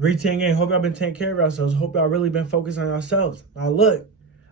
Gang, hope y'all been taking care of yourselves. Hope y'all really been focused on yourselves. Now look,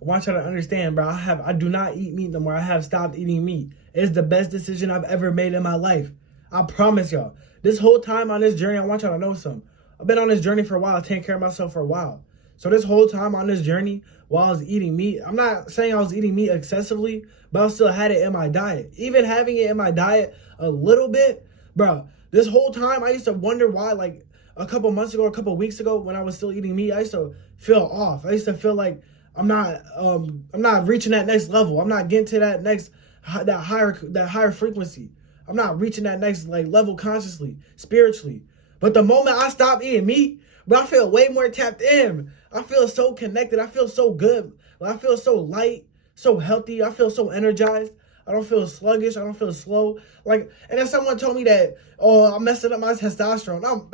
I want y'all to understand, bro. I do not eat meat no more. I have stopped eating meat. It's the best decision I've ever made in my life. I promise y'all. This whole time on this journey, I want y'all to know something. I've been on this journey for a while, taking care of myself for a while. So this whole time on this journey, while I was eating meat, I'm not saying I was eating meat excessively, but I still had it in my diet. Even having it in my diet a little bit, bro. This whole time, I used to wonder why, like, a couple months ago, a couple weeks ago, when I was still eating meat, I used to feel off. I used to feel like I'm not reaching that next level. I'm not getting to that higher frequency. I'm not reaching that next like level consciously, spiritually. But the moment I stop eating meat, but I feel way more tapped in. I feel so connected. I feel so good. Like, I feel so light, so healthy. I feel so energized. I don't feel sluggish. I don't feel slow. Like, and then someone told me that, oh, I'm messing up my testosterone.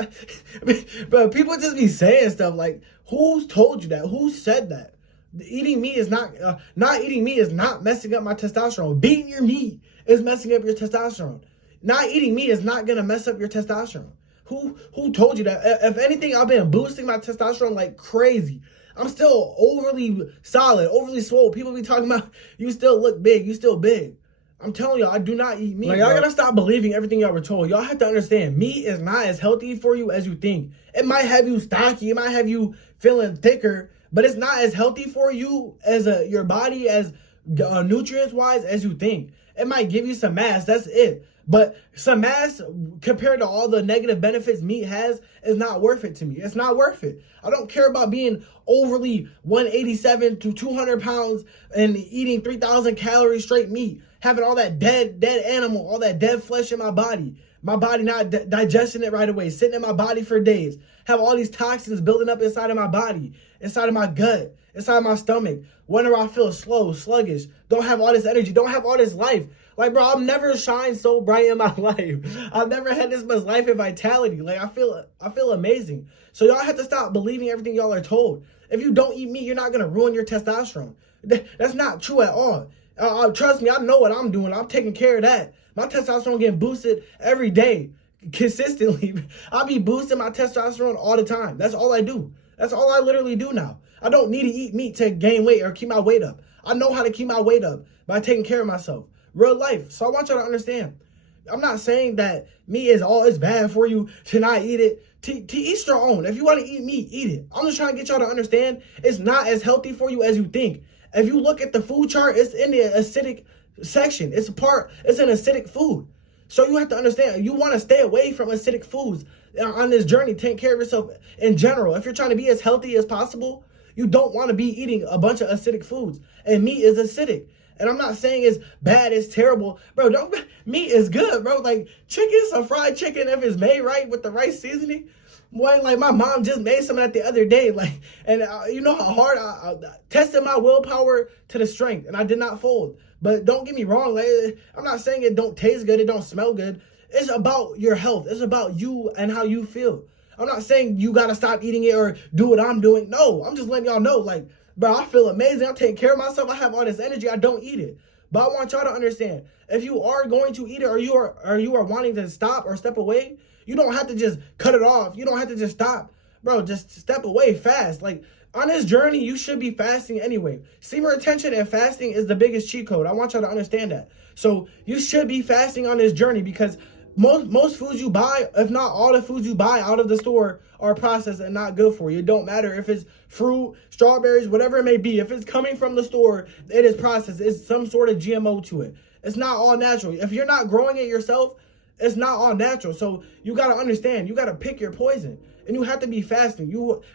But people just be saying stuff like, who's told you that? Who said that? Eating meat is not eating meat is not messing up my testosterone. Beating your meat is messing up your testosterone. Not eating meat is not gonna mess up your testosterone. Who told you that? If anything, I've been boosting my testosterone like crazy. I'm still overly solid, overly swole. People be talking about, you still look big, you still big. I'm telling y'all, I do not eat meat. Like, y'all gotta stop believing everything y'all were told. Y'all have to understand, meat is not as healthy for you as you think. It might have you stocky, it might have you feeling thicker, but it's not as healthy for you as your body, as nutrients wise, as you think. It might give you some mass, that's it. But some mass compared to all the negative benefits meat has is not worth it to me. It's not worth it. I don't care about being overly 187 to 200 pounds and eating 3,000 calories straight meat, having all that dead animal, all that dead flesh in my body not digesting it right away, sitting in my body for days, have all these toxins building up inside of my body, inside of my gut, inside of my stomach, whenever I feel slow, sluggish, don't have all this energy, don't have all this life. Like, bro, I've never shined so bright in my life. I've never had this much life and vitality. Like, I feel amazing. So y'all have to stop believing everything y'all are told. If you don't eat meat, you're not going to ruin your testosterone. That's not true at all. Trust me, I know what I'm doing. I'm taking care of that. My testosterone getting boosted every day, consistently. I'll be boosting my testosterone all the time. That's all I do. That's all I literally do now. I don't need to eat meat to gain weight or keep my weight up. I know how to keep my weight up by taking care of myself. Real life. So I want y'all to understand. I'm not saying that meat is all it's bad for you to not eat it. To each your own. If you want to eat meat, eat it. I'm just trying to get y'all to understand it's not as healthy for you as you think. If you look at the food chart, it's in the acidic section. It's an acidic food. So you have to understand, you want to stay away from acidic foods on this journey, take care of yourself in general. If you're trying to be as healthy as possible, you don't want to be eating a bunch of acidic foods. And meat is acidic. And I'm not saying it's bad, it's terrible. Bro, meat is good, bro. Like, chicken, some fried chicken, if it's made right with the right seasoning. Boy, like, my mom just made some that the other day. Like, and you know how hard I tested my willpower to the strength, and I did not fold. But don't get me wrong. Like, I'm not saying it don't taste good, it don't smell good. It's about your health. It's about you and how you feel. I'm not saying you got to stop eating it or do what I'm doing. No, I'm just letting y'all know, like, bro, I feel amazing. I'm taking care of myself. I have all this energy. I don't eat it. But I want y'all to understand, if you are going to eat it or you are wanting to stop or step away, you don't have to just cut it off. You don't have to just stop. Bro, just step away fast. Like, on this journey, you should be fasting anyway. Semen retention and fasting is the biggest cheat code. I want y'all to understand that. So you should be fasting on this journey because most foods you buy, if not all the foods you buy out of the store, are processed and not good for you. It don't matter if it's fruit, strawberries, whatever it may be. If it's coming from the store, it is processed. It's some sort of GMO to it. It's not all natural. If you're not growing it yourself, it's not all natural. So you got to understand, you got to pick your poison. And you have to be fasting.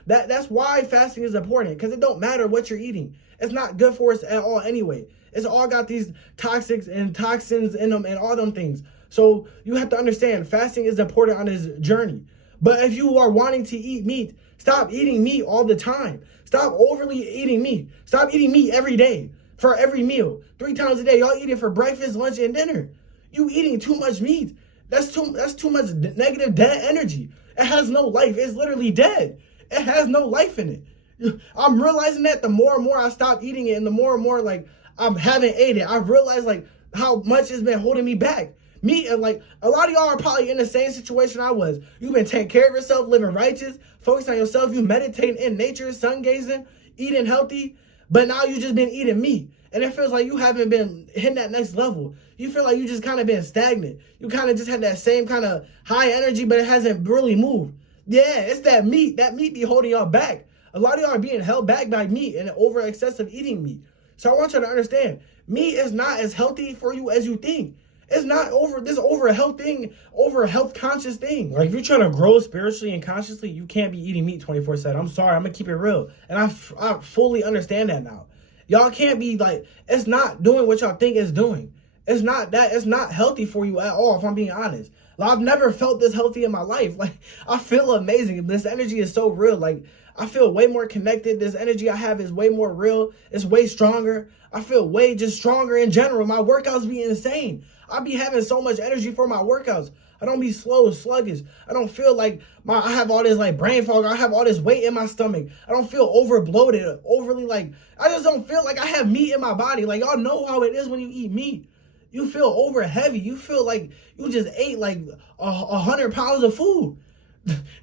That's why fasting is important, because it don't matter what you're eating. It's not good for us at all anyway. It's all got these toxics and toxins in them and all them things. So you have to understand, fasting is important on this journey. But if you are wanting to eat meat, stop eating meat all the time. Stop overly eating meat. Stop eating meat every day for every meal. 3 times a day. Y'all eat it for breakfast, lunch, and dinner. You eating too much meat. That's too much negative dead energy. It has no life. It's literally dead. It has no life in it. I'm realizing that the more and more I stop eating it and the more and more like I haven't ate it, I've realized like how much it's been holding me back. Me, and like a lot of y'all are probably in the same situation I was. You've been taking care of yourself, living righteous, focused on yourself. You meditating in nature, sun gazing, eating healthy, but now you just been eating meat. And it feels like you haven't been hitting that next level. You feel like you just kind of been stagnant. You kind of just had that same kind of high energy, but it hasn't really moved. Yeah, it's that meat. That meat be holding y'all back. A lot of y'all are being held back by meat and over excessive eating meat. So I want you to understand, meat is not as healthy for you as you think. It's not over a health thing, over a health conscious thing. Like if you're trying to grow spiritually and consciously, you can't be eating meat 24/7. I'm sorry, I'm gonna keep it real. And I fully understand that now. Y'all can't be like, it's not doing what y'all think it's doing. It's not healthy for you at all, if I'm being honest. Like, I've never felt this healthy in my life. Like, I feel amazing. This energy is so real. Like, I feel way more connected. This energy I have is way more real. It's way stronger. I feel way just stronger in general. My workouts be insane. I be having so much energy for my workouts. I don't be slow and sluggish. I don't feel like I have all this like brain fog. I have all this weight in my stomach. I don't feel over bloated, overly like, I just don't feel like I have meat in my body. Like y'all know how it is when you eat meat. You feel over heavy. You feel like you just ate like 100 pounds of food.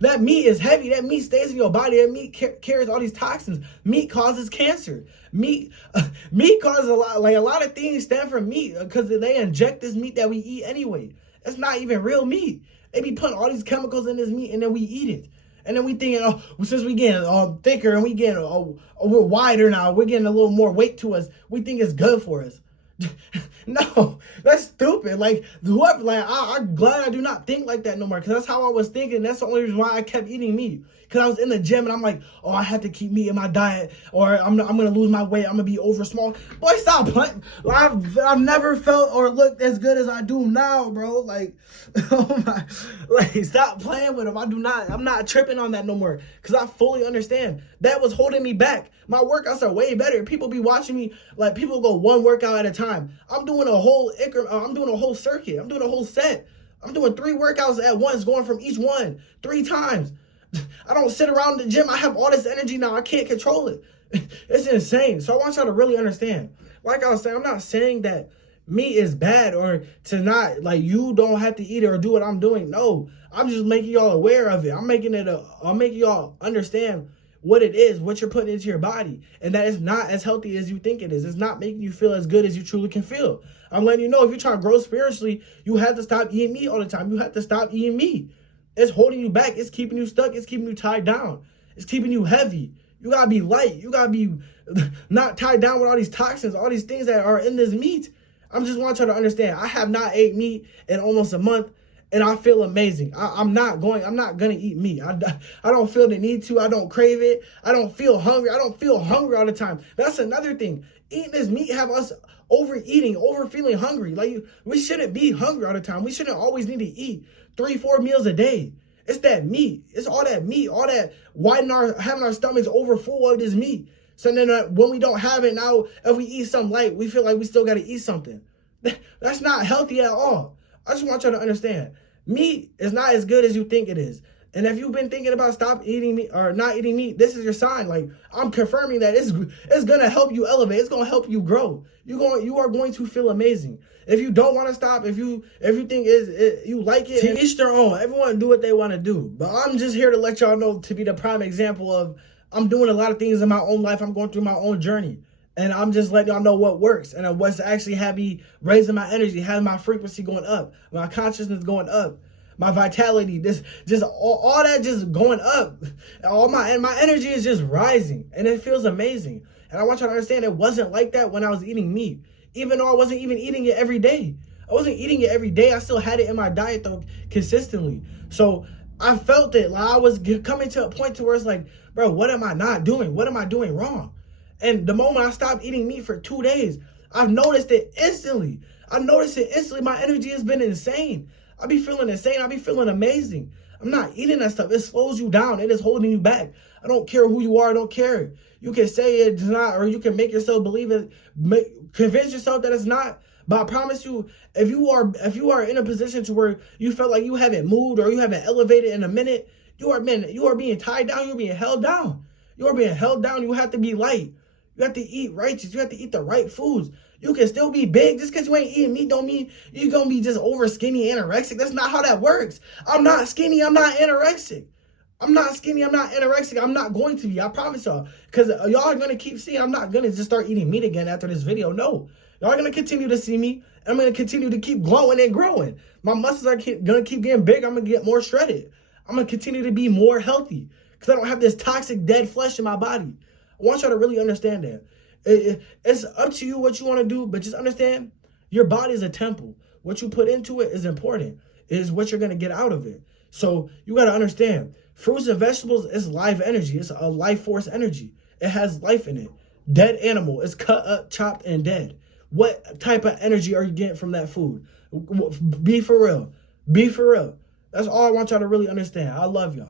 That meat is heavy. That meat stays in your body. That meat carries all these toxins. Meat causes cancer. Meat causes a lot of things stem from meat because they inject this meat that we eat anyway. It's not even real meat. They be putting all these chemicals in this meat and then we eat it. And then we thinking, oh, since we getting thicker and we getting we're wider now, we're getting a little more weight to us. We think it's good for us. No, that's stupid. Like, what? Like, I'm glad I do not think like that no more. Because that's how I was thinking. That's the only reason why I kept eating meat. Because I was in the gym and I'm like, oh, I have to keep meat in my diet. Or I'm going to lose my weight. I'm going to be over small. Boy, stop playing. I've never felt or looked as good as I do now, bro. Like, oh my. Like, stop playing with them. I'm not tripping on that no more. Because I fully understand. That was holding me back. My workouts are way better. People be watching me, like, people go one workout at a time. I'm doing a whole circuit. I'm doing a whole set. I'm doing 3 workouts at once, going from each one 3 times. I don't sit around the gym. I have all this energy now. I can't control it. It's insane. So I want y'all to really understand. Like I was saying, I'm not saying that meat is bad or to not, like, you don't have to eat it or do what I'm doing. No, I'm just making y'all aware of it. I'm making y'all understand what it is, what you're putting into your body, and that it's not as healthy as you think it is. It's not making you feel as good as you truly can feel. I'm letting you know, if you're trying to grow spiritually, you have to stop eating meat all the time. You have to stop eating meat. It's holding you back. It's keeping you stuck. It's keeping you tied down. It's keeping you heavy. You gotta be light. You gotta be not tied down with all these toxins, all these things that are in this meat. I'm just want y'all to understand, I have not ate meat in almost a month. And I feel amazing. I'm not gonna eat meat. I don't feel the need to. I don't crave it. I don't feel hungry. I don't feel hungry all the time. That's another thing. Eating this meat have us overeating, over feeling hungry. Like, we shouldn't be hungry all the time. We shouldn't always need to eat 3-4 meals a day. It's that meat. It's all that meat, all that having our stomachs over full of this meat. So then when we don't have it now, if we eat something light, we feel like we still got to eat something. That's not healthy at all. I just want y'all to understand, meat is not as good as you think it is. And if you've been thinking about stop eating meat or not eating meat, this is your sign. Like, I'm confirming that it's going to help you elevate. It's going to help you grow. You are going to feel amazing. If you don't want to stop, if you think you like it, to each their own. Everyone do what they want to do. But I'm just here to let y'all know, to be the prime example of, I'm doing a lot of things in my own life. I'm going through my own journey. And I'm just letting y'all know what works and what's actually had me raising my energy, having my frequency going up, my consciousness going up, my vitality, just all that just going up. And my energy is just rising, and it feels amazing. And I want y'all to understand, it wasn't like that when I was eating meat. Even though I wasn't even eating it every day. I wasn't eating it every day. I still had it in my diet, though, consistently. So I felt it. Like, I was coming to a point to where it's like, bro, what am I not doing? What am I doing wrong? And the moment I stopped eating meat for 2 days, I've noticed it instantly. My energy has been insane. I be feeling insane. I be feeling amazing. I'm not eating that stuff. It slows you down. It is holding you back. I don't care who you are. I don't care. You can say it's not, or you can make yourself believe it. Convince yourself that it's not. But I promise you, if you are in a position to where you feel like you haven't moved or you haven't elevated in a minute, you are being tied down. You're being held down. You are being held down. You have to be light. You have to eat righteous. You have to eat the right foods. You can still be big. Just because you ain't eating meat don't mean you're going to be just over skinny, anorexic. That's not how that works. I'm not skinny. I'm not anorexic. I'm not skinny. I'm not anorexic. I'm not going to be. I promise y'all. Because y'all are going to keep seeing. I'm not going to just start eating meat again after this video. No. Y'all are going to continue to see me. I'm going to continue to keep glowing and growing. My muscles are going to keep getting big. I'm going to get more shredded. I'm going to continue to be more healthy. Because I don't have this toxic dead flesh in my body. I want y'all to really understand that. It's up to you what you want to do. But just understand, your body is a temple. What you put into it is important. It is what you're going to get out of it. So you got to understand, fruits and vegetables is live energy. It's a life force energy. It has life in it. Dead animal is cut up, chopped, and dead. What type of energy are you getting from that food? Be for real. Be for real. That's all I want y'all to really understand. I love y'all.